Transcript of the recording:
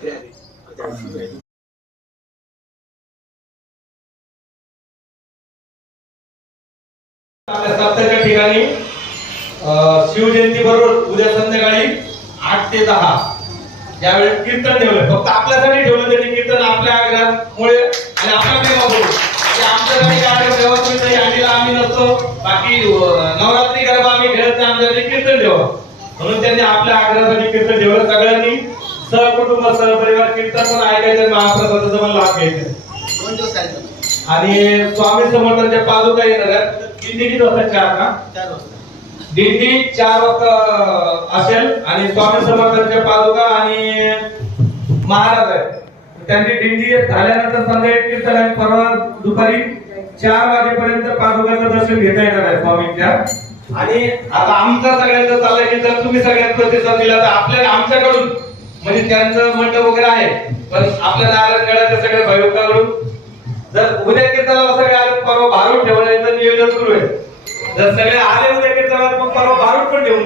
सप्ताहाच्या ठिकाणी शिवजयंती बरोबर उद्या संध्याकाळी 8 ते 10 यावेळेस कीर्तन ठेवलं. फक्त आपल्यासाठी ठेवलं त्यांनी कीर्तन, आपल्या आग्रहामुळे आणि आपल्या प्रेमामुळे. आमच्यासाठी कार्यक्रम ठेवा तुम्ही नाही, आणलेला आम्ही नसतो. बाकी नवरात्री गरबा आम्ही खेळत नाही, आमच्यासाठी कीर्तन ठेवा म्हणून त्यांनी आपल्या आग्रहासाठी कीर्तन ठेवलं. सगळ्यांनी सहकुटुंब सहपरिवार कीर्तन पण ऐकायचं, महाप्रसादाचा पण लाभ घ्यायचा. 2 दिवस कार्यक्रम आणि स्वामी समर्थांच्या पादुका येणार आहेत. दिंडी किती वाजता? 4 ना? 4 वाजता दिंडी 4 वाजता असेल आणि स्वामी समर्थांच्या पादुका आणि महाराज आहेत. त्यांची दिंडी झाल्यानंतर संध्याकाळी कीर्तन आणि परवा दुपारी 4 वाजेपर्यंत पादुकाचं दर्शन घेता येणार आहे स्वामींच्या. आणि आता आमचा सगळ्यांचं चाललंय की जर तुम्ही सगळ्यांनी प्रतिसाद दिला तर आपल्याला आमच्याकडून म्हणजे त्यांचं मंडप वगैरे आहे, पण आपल्या नारायणगडाच्या सगळ्या भाविकांकडून जर उद्या कीर्तनाला सगळे आले, परवा भारूड ठेवण्याचं नियोजन सुरू आहे. जर सगळे आले उद्या कीर्तनाला, मग परवा भारूड पण ठेवून